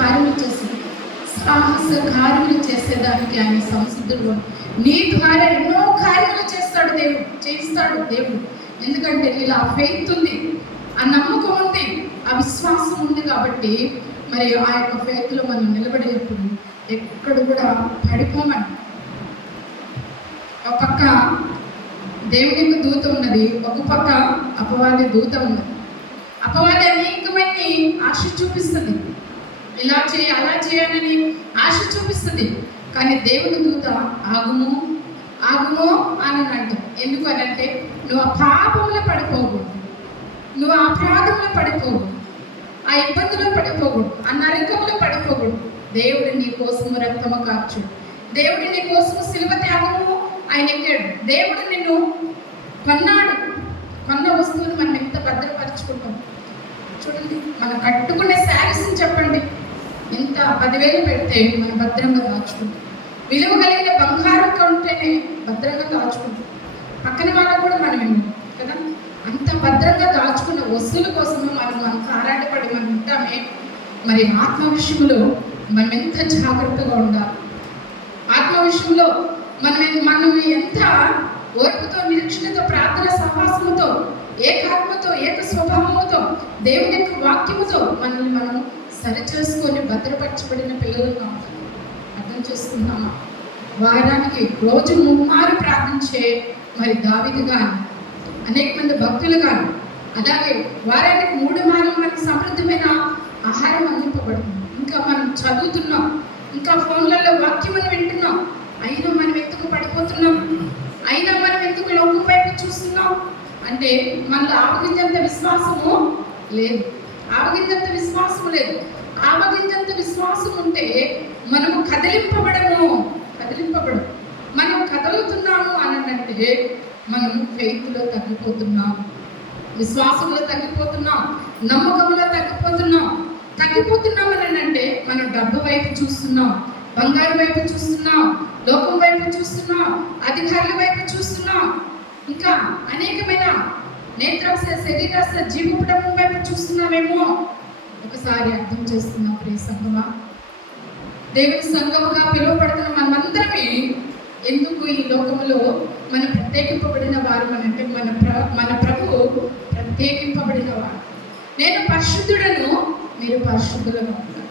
కార్యములు చేసేది, సాహస కార్యములు చేసేదానికి ఆయన సంసిద్ధుడు. నీ ద్వారా ఎన్నో కార్యములు చేస్తాడు దేవుడు, చేయిస్తాడు దేవుడు. ఎందుకంటే నీలో ఆ ఫెయిత్ ఉంది, ఆ నమ్మకం ఉంది, ఆ విశ్వాసం ఉంది. కాబట్టి మరి ఆ యొక్క ఫెయిత్లో మనం నిలబడేటప్పుడు ఎక్కడ కూడా పడిపోమని. ఒక పక్క దేవునికి దూత ఉన్నది, ఒక పక్క అపవాది దూత ఉన్నది. అపవాది అనేకమైన ఆశ చూపిస్తుంది, ఇలా చేయి అలా చేయాలని ఆశ చూపిస్తుంది. కానీ దేవుని దూత ఆగుము ఆగుము అని అంటాం. ఎందుకు అని అంటే నువ్వు ఆ పాపంలో పడిపోకూడదు, నువ్వు ఆ అపరాధంలో పడిపోకూడదు, ఆ ఇబ్బందులో పడిపోకూడదు, ఆ నరకంలో పడిపోకూడదు. దేవుడు నీ కోసము రక్తము కార్చుడు, దేవుడు నీ కోసము శిలువ త్యాగము ఆయన ఎక్కాడు. దేవుడు నిన్ను కొన్నాడు. కొన్న వస్తువుని మనం ఎంత భద్రపరుచుకుంటాం చూడండి. మనం కట్టుకునే శారీస్ని చెప్పండి, ఎంత 10,000 పెడితే మనం భద్రంగా దాచుకుంటాం. విలువ కలిగిన బంగారం ఉంటేనే భద్రంగా దాచుకుంటాం. పక్కన వాళ్ళకు కూడా మనం కదా అంత భద్రంగా దాచుకున్న వస్తువుల కోసమే మనం ఆరాటపడి మనం ఉంటామే. మరి ఆత్మ విషయంలో మనం ఎంత జాగ్రత్తగా ఉండాలి. ఆత్మ విషయంలో మనం ఎంత ఓర్పుతో, నిరీక్షణతో, ప్రార్థన సహవాసముతో, ఏకాత్మతో, ఏక స్వభావముతో, దేవుని యొక్క వాక్యముతో మనల్ని మనం సరిచేసుకొని భద్రపరచబడిన పిల్లలుగా ఉంటాం. అర్థం చేసుకున్నామా? వారానికి రోజు 3 మార్లు ప్రార్థించే మరి దావీదు గాని, అనేక మంది భక్తులు కానీ, అలాగే వారానికి 3 మార్లు మనకి సమృద్ధమైన ఆహారం అందింపబడుతుంది. ఇంకా మనం చదువుతున్నాం, ఇంకా ఫోన్లలో వాక్యమును వింటున్నాం, అయినా మనం ఎందుకు పడిపోతున్నాం? అయినా మనం ఎందుకు లోకం వైపు చూస్తున్నాం? అంటే మనలో ఆవగింజంత విశ్వాసము లేదు. ఆవగింజంత విశ్వాసం లేదు. ఆవగింజంత విశ్వాసం ఉంటే మనము కదిలింపబడము. మనం కదులుతున్నాము అని అంటే మనం ఫెయిత్లో తగ్గిపోతున్నాం, విశ్వాసంలో తగ్గిపోతున్నాం, నమ్మకంలో తగ్గిపోతున్నాం అని అంటే మనం డబ్బు వైపు చూస్తున్నాం, బంగారు వైపు చూస్తున్నాం, లోకం వైపు చూస్తున్నాం, అధికారుల వైపు చూస్తున్నాం, ఇంకా అనేకమైన నేత్రాశ, శరీరాశ, జీవపుటం వైపు చూస్తున్నామేమో. ఒకసారి అర్థం చేసుకున్నాం. ప్రియ సంఘమా, దేవుని సంఘముగా పిలువబడుతున్న మనమందరమే ఎందుకు ఈ లోకములో మనం ప్రత్యేకింపబడిన వారు అంటే మన ప్రభు ప్రత్యేకింపబడిన వారు. నేను పరిశుద్ధుడను, మీరు పరిశుద్ధులుగా ఉంటారు.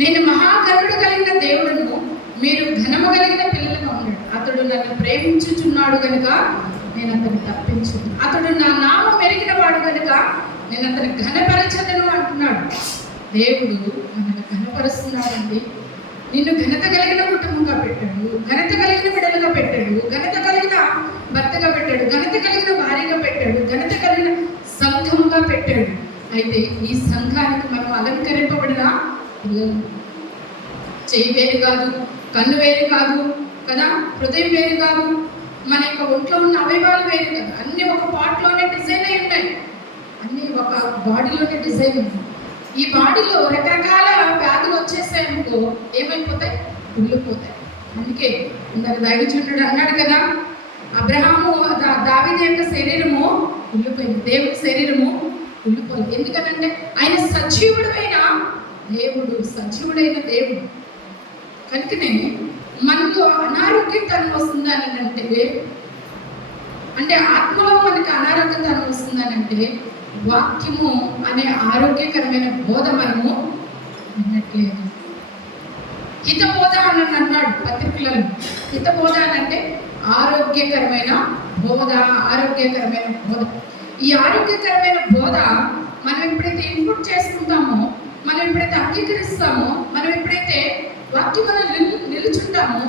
నేను మహాగణుడు కలిగిన దేవుడను, మీరు ఘనము కలిగిన పిల్లలుగా ఉన్నాడు. అతడు నన్ను ప్రేమించుచున్నాడు కనుక నేను అతన్ని తప్పించను, అతడు నా నామం మెరిగిన వాడు కనుక నేను అతని ఘనపరచదను అంటున్నాడు. దేవుడు మనల్ని ఘనపరుస్తున్నాడండి. నిన్ను ఘనత కలిగిన కుటుంబంగా పెట్టాడు, ఘనత కలిగిన బిడ్డలుగా పెట్టాడు, ఘనత కలిగిన భర్తగా పెట్టాడు, ఘనత కలిగిన భార్యగా పెట్టాడు, ఘనత కలిగిన సంఘముగా పెట్టాడు. అయితే ఈ సంఘానికి మనం అలంకరింపబడిన పిల్లలు. చెయ్యి వేరు కాదు, కన్ను వేరు కాదు కదా, హృదయం వేరు కాదు, మన యొక్క ఒంట్లో ఉన్న అవయవాలు వేరు కాదు. అన్నీ ఒక పార్ట్లోనే డిజైన్ అయి ఉన్నాయి, అన్నీ ఒక బాడీలోనే డిజైన్ ఉన్నాయి. ఈ బాడీలో రకరకాల వ్యాధులు వచ్చేసాయనుకో ఏమైపోతాయి? కుళ్ళిపోతాయి. అందుకే ఇందాక దైవజనుడు అన్నాడు కదా, అబ్రహాము దావీదు యొక్క శరీరము కుళ్ళిపోయింది, దేవుడి శరీరము కుళ్ళిపోయింది. ఎందుకనంటే ఆయన సజీవుడైన దేవుడు. కనుకనే మనలో అనారోగ్యతనం వస్తుందని అంటే ఆత్మలో మనకి అనారోగ్యతనం వస్తుందనంటే వాక్యము అనే ఆరోగ్యకరమైన బోధ మనము వినట్లేదు. హితబోధ అని అన్నాడు పత్రికలను. హితబోధ అని అంటే ఆరోగ్యకరమైన బోధ. ఈ ఆరోగ్యకరమైన బోధ మనం ఎప్పుడైతే ఇన్పుట్ చేసుకుంటామో, మనం ఎప్పుడైతే అంగీకరిస్తామో, మనం ఎప్పుడైతే వాక్యములో నిలుచుంటామో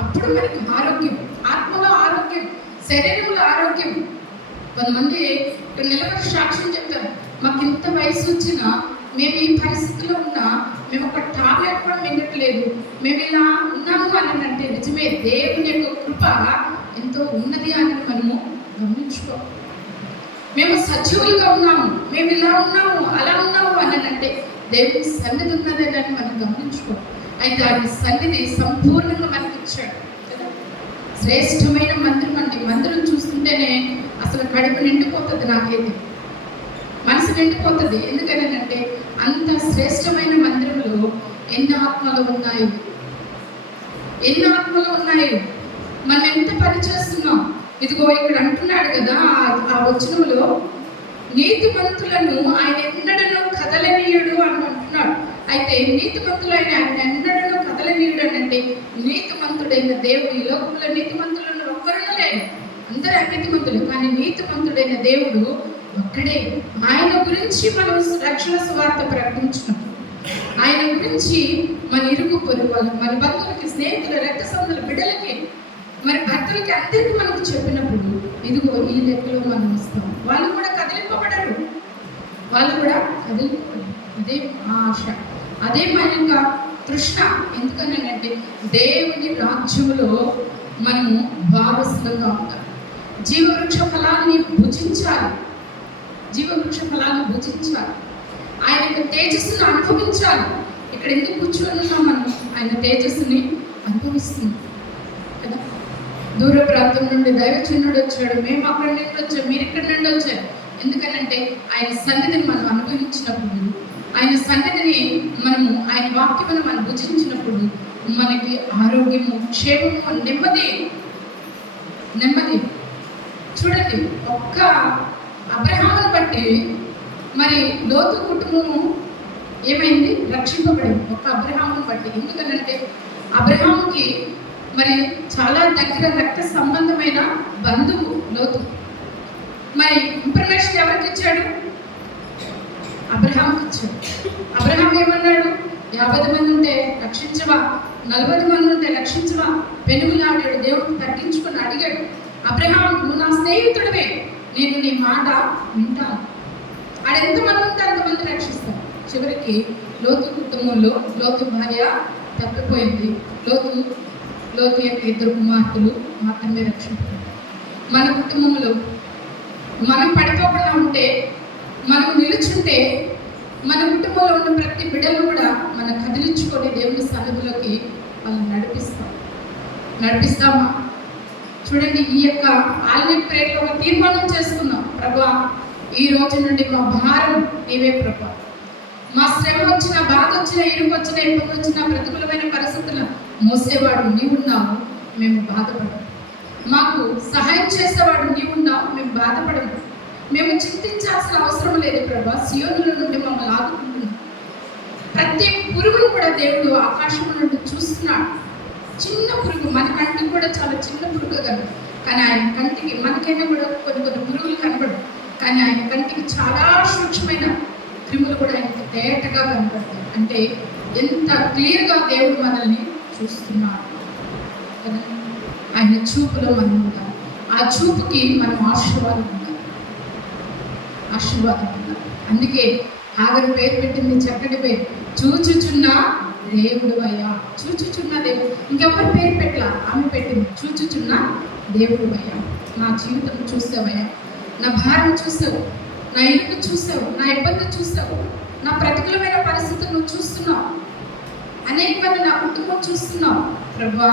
అప్పుడు మనకి ఆరోగ్యం, ఆత్మలో ఆరోగ్యం, శరీరంలో ఆరోగ్యం. కొంతమంది నిలబడి సాక్ష్యం చెప్తారు, మాకు ఇంత వయసు వచ్చినా మేము ఈ పరిస్థితిలో ఉన్నా మేము ఒక టాబ్లెట్ కూడా మింగట్లేదు, మేము ఇలా ఉన్నాము అని అంటే నిజమే, దేవుని యొక్క కృప ఎంతో ఉన్నది అని మనము గమనించుకో. మేము సజీవులుగా ఉన్నాము, మేము ఇలా ఉన్నాము అలా ఉన్నాము అని అంటే దేవుని సన్నిధి ఉన్నది అని మనం గమనించుకో. అయితే ఆయన సన్నిధి సంపూర్ణంగా మనకి ఇచ్చాడు కదా. శ్రేష్టమైన మందిరం అండి. మందిరం చూస్తుంటేనే అసలు కడుపు నిండిపోతుంది, నాకైతే మనసు నిండిపోతుంది. ఎందుకనంటే అంత శ్రేష్టమైన మందిరం ఆత్మలు ఉన్నాయి, ఎన్ని ఆత్మలు ఉన్నాయి, మనం ఎంత పని చేస్తున్నాం. ఇదిగో ఇక్కడ అంటున్నాడు కదా ఆ వచనంలో, నీతిమంతులను ఆయన ఎన్నడను కదలనీయుడు అని అంటున్నాడు. అయితే నీతిమంతులు ఆయన ఎన్నడను కదలనీయుడు అని అంటే, నీతిమంతుడైన దేవుడు, ఈ లోకంలో నీతిమంతులను ఒక్కరునూ లేరు, అందరూ అనీతిమంతులు. కానీ నీతిమంతుడైన దేవుడు ఒక్కడే. ఆయన గురించి మనం రక్షణ సువార్త ప్రకటించినప్పుడు, ఆయన గురించి మన ఇరుగు పొరుగు వాళ్ళకి, మన బంధువులకి, స్నేహితుల, రక్త సంబంధుల బిడ్డలకి, మరి భర్తలకి, అందరికీ మనకు చెప్పినప్పుడు, ఇదిగో ఈ లెక్కలో మనం వస్తాం. వాళ్ళు కూడా కదిలింపబడరు, వాళ్ళు కూడా కదిలింపబడరు. అదే ఆశ, అదే మన యొక్క తృష్ణ. ఎందుకనంటే దేవుని రాజ్యములో మనము భాగస్థులుగా ఉంటాం. జీవవృక్ష ఫలాన్ని భుజించాలి, జీవవృక్ష ఫలాన్ని భుజించాలి, ఆయన యొక్క తేజస్సును అనుభవించాలి. ఇక్కడ ఎందుకు కూర్చొని ఉన్నాం మనం? ఆయన తేజస్సుని అనుభవిస్తున్నాం కదా. దూర ప్రాంతం నుండి దైవజనుడు వచ్చాడు, మేము అక్కడి నుండి వచ్చాం, మీరు ఇక్కడి నుండి వచ్చారు. ఎందుకనంటే ఆయన సన్నిధిని మనం అనుభవించినప్పుడు, ఆయన సన్నిధిని మనము, ఆయన వాక్యమును మనం భుజించినప్పుడు మనకి ఆరోగ్యము, క్షేమము, నెమ్మది. చూడండి, ఒక్క అబ్రహామును బట్టి మరి లోతు కుటుంబము ఏమైంది? రక్షింపబడింది ఒక్క అబ్రహామును బట్టి. ఎందుకనంటే అబ్రహాముకి మరి చాలా దగ్గర రక్త సంబంధమైన బంధువు లోతు. మరి ఇన్ఫర్మేషన్ ఎవరికి ఇచ్చాడు? అబ్రహాంకి ఇచ్చాడు. అబ్రహాం ఏమన్నాడు? 50 మంది ఉంటే రక్షించవా, 40 మంది ఉంటే రక్షించవా, పెనుగులాడాడు. దేవుడు తగ్గించుకొని అడిగాడు, అబ్రహాం నువ్వు నా స్నేహితుడివే, నేను నీ మాట వింటాను. ఆడ ఎంతమంది ఉంటే అంతమంది రక్షిస్తాను. చివరికి లోతు కుటుంబంలో లోతు భార్య తప్పిపోయింది, లోతు యొక్క 2 కుమార్తెలు మాత్రమే రక్షించారు. మన కుటుంబంలో మనం పడిపోకుండా ఉంటే, మనం నిలుచుంటే, మన కుటుంబంలో ఉన్న ప్రతి బిడ్డలు కూడా మనం కదిలించుకొని దేవుని సన్నిధిలోకి వాళ్ళని నడిపిస్తామా? చూడండి, ఈ యొక్క ఆల్రెడీ ప్రేయర్లో ఒక తీర్మానం చేసుకున్నాం, ప్రభా ఈ రోజు నుండి మా భారం నీవే ప్రభా. మా శ్రమ వచ్చిన, బాధ వచ్చిన, ఇరుకు వచ్చిన, ఇబ్బంది వచ్చిన, ప్రతికూలమైన పరిస్థితులు మోసేవాడు నీవున్నావు, మేము బాధపడము. మాకు సహాయం చేసేవాడు నీవున్నావు, మేము బాధపడము. మేము చింతించాల్సిన అవసరం లేదు ప్రభా. సియోనుల నుండి మమ్మల్ని ఆదుకుంటున్నాం. ప్రతి పురుగును కూడా దేవుడు ఆకాశం నుండి చూస్తున్నాడు. చిన్న పురుగు, మన కంటికి కూడా చాలా చిన్న పురుగు కదా, కానీ ఆయన కంటికి, మనకైనా కూడా కొన్ని పురుగులు కనపడవు, కానీ ఆయన కంటికి చాలా సూక్ష్మమైన క్రిములు కూడా ఆయనకి తేటగా కనపడతాయి. అంటే ఎంత క్లియర్గా దేవుడు మనల్ని చూస్తున్నాడు కదా. ఆయన చూపులో మనం ఉంటాం. ఆ చూపుకి మనం ఆశీర్వాదం ఉండాలి. అందుకే హాగరు పేరు పెట్టింది, చక్కటి పేరు, చూచుచున్న దేవుడు అయ్యా. చూచుచున్న దేవుడు, ఇంకెవరు పేరు పెట్టలా, ఆమె పెట్టింది చూచుచున్న దేవుడు అయ్యా. నా జీవితం చూసావయ్యా, నా భారం చూసావు, నా ఇరుకు చూసావు, నా ఇబ్బంది చూసావు, నా ప్రతికూలమైన పరిస్థితులు నువ్వు చూస్తున్నావు, అనేక మంది నా కుటుంబం చూస్తున్నావు ప్రభా,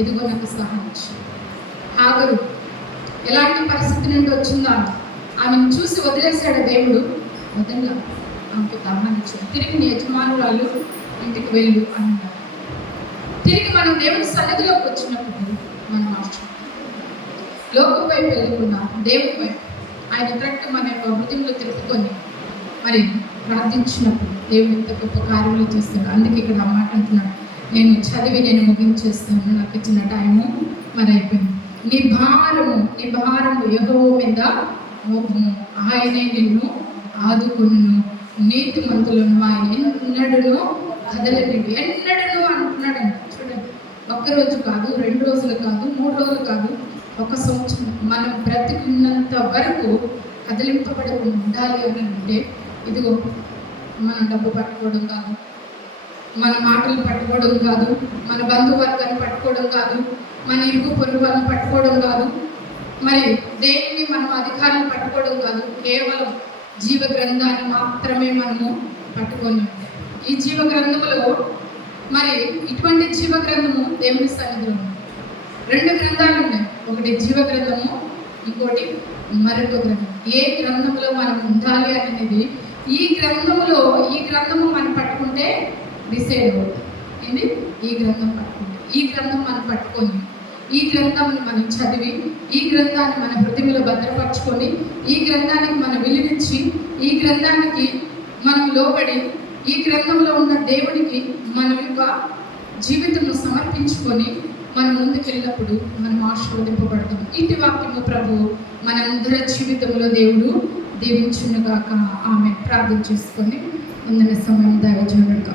ఇదిగో నాకు సహాయం చేయి. హాగరు ఎలాంటి పరిస్థితి నుండి వచ్చిందా, ఆమెను చూసి వదిలేశాడు దేవుడు, వదల ఆమెకు దాహాన్నిచ్చాడు. తిరిగి నీ యజమానురాలు ఇంటికి వెళ్ళు అన్నారు. తిరిగి మనం దేవుని సన్నిధిలోకి వచ్చినప్పుడు మనం లోకం వైపు వెళ్ళకుండా దేవుని వైపు, ఆయన కరెక్ట్ మన యొక్క హృదయంలో తిప్పుకొని మరి ప్రార్థించినప్పుడు దేవుడు ఇంత గొప్ప కార్యాలు చేస్తాడు. అందుకే ఇక్కడ ఆ మాట అంటున్నాడు, నేను ముగించేస్తాను, నాకు ఇచ్చిన టైము మరి అయిపోయింది. నీ భారము యెహోవా మీద మోపము, ఆయనే నిన్ను ఆదుకొనును. నీతిమంతులను ఆయన ఎన్నడూ కదలనివ్వు. ఎన్నడూ అంటున్నాడు. చూడండి, ఒక్కరోజు కాదు, 2 రోజులు కాదు, 3 రోజులు కాదు, 1 సంవత్సరం మనం బ్రతికున్నంత వరకు కదిలింపబడకుండా ఉండాలి అని అంటే, ఇదిగో మన డబ్బు పట్టుకోవడం కాదు, మన మాటలు పట్టుకోవడం కాదు, మన బంధువర్గాన్ని పట్టుకోవడం కాదు, మన ఇరుగు పొరుగు వాళ్ళని పట్టుకోవడం కాదు, మరి దేనిని మనం అధికారాన్ని పట్టుకోవడం కాదు, కేవలం జీవ గ్రంథాన్ని మాత్రమే మనము పట్టుకొని ఉంటాం. ఈ జీవ గ్రంథములో మరి ఇటువంటి జీవ గ్రంథము దేవుని సన్నిధిలో ఉంది. 2 గ్రంథాలు ఉన్నాయి, ఒకటి జీవ గ్రంథము, ఇంకోటి మరొక గ్రంథం. ఏ గ్రంథంలో మనం ఉండాలి అనేది ఈ గ్రంథము మనం పట్టుకుంటే డిసైడ్ అవుతుంది. ఈ గ్రంథం పట్టుకుంటే, ఈ గ్రంథం మనం పట్టుకొని, ఈ గ్రంథాన్ని మనం చదివి, ఈ గ్రంథాన్ని మన హృదయంలో భద్రపరచుకొని, ఈ గ్రంథానికి మనం విలువించి, ఈ గ్రంథానికి మనం లోబడి, ఈ గ్రంథంలో ఉన్న దేవునికి మన యొక్క జీవితంలో సమర్పించుకొని మనం ముందుకెళ్ళినప్పుడు మనం ఆశీర్వదింపబడతాం. ఇటు వాక్యము ప్రభు మనందరి జీవితంలో దేవుడు దీవించునుగాక. ఆమె ప్రార్థన చేసుకొని ముందున సమయం దైవజనుడుగా